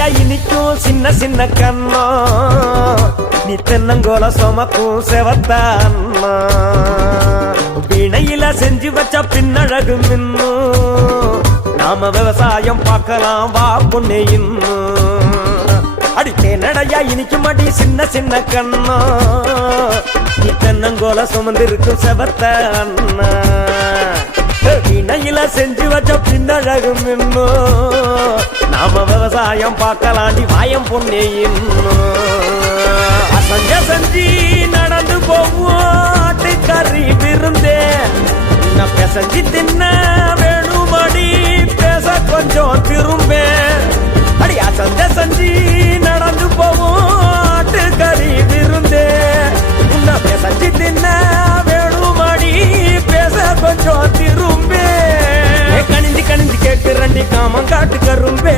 என்னடையா இனிக்கும் சின்ன சின்ன கண்ணோ நீ தென்னங்கோல சுமக்கும் செவத்தான்னா வீணையில செஞ்சு வச்ச பின்னழகு மின்னும் நாம விவசாயம் பார்க்கலாம் வா பொண்ணே இன்னும் அடித்தே நடையா இனிக்கும் அடி சின்ன சின்ன கண்ணோ நீ தென்னங்கோல சுமந்திருக்கும் செவத்த அண்ணா வீணையில செஞ்சு வச்ச பின்னழகு மின்னும் நாம விவசாயம் பார்க்கலாண்டி வாயம் பொண்ணே இன்னும் அசஞ்ச செஞ்சு நடந்து போவோம் ஆட்டுக்கறி விருந்தேன் பெசஞ்சி தின்ன வேணுமடி பேச கொஞ்சம் திரும்பேன் அடி அசஞ்ச செஞ்சு நடந்து போவோம் ஆட்டுக்கறி விருந்தேன் உன்ன பெசஞ்சி தின்ன வேணுமடி பேச கொஞ்சம் திரும்பே கணிஞ்சு கணிஞ்சு கேட்கிறண்டி காமம் காட்டு கரும்பே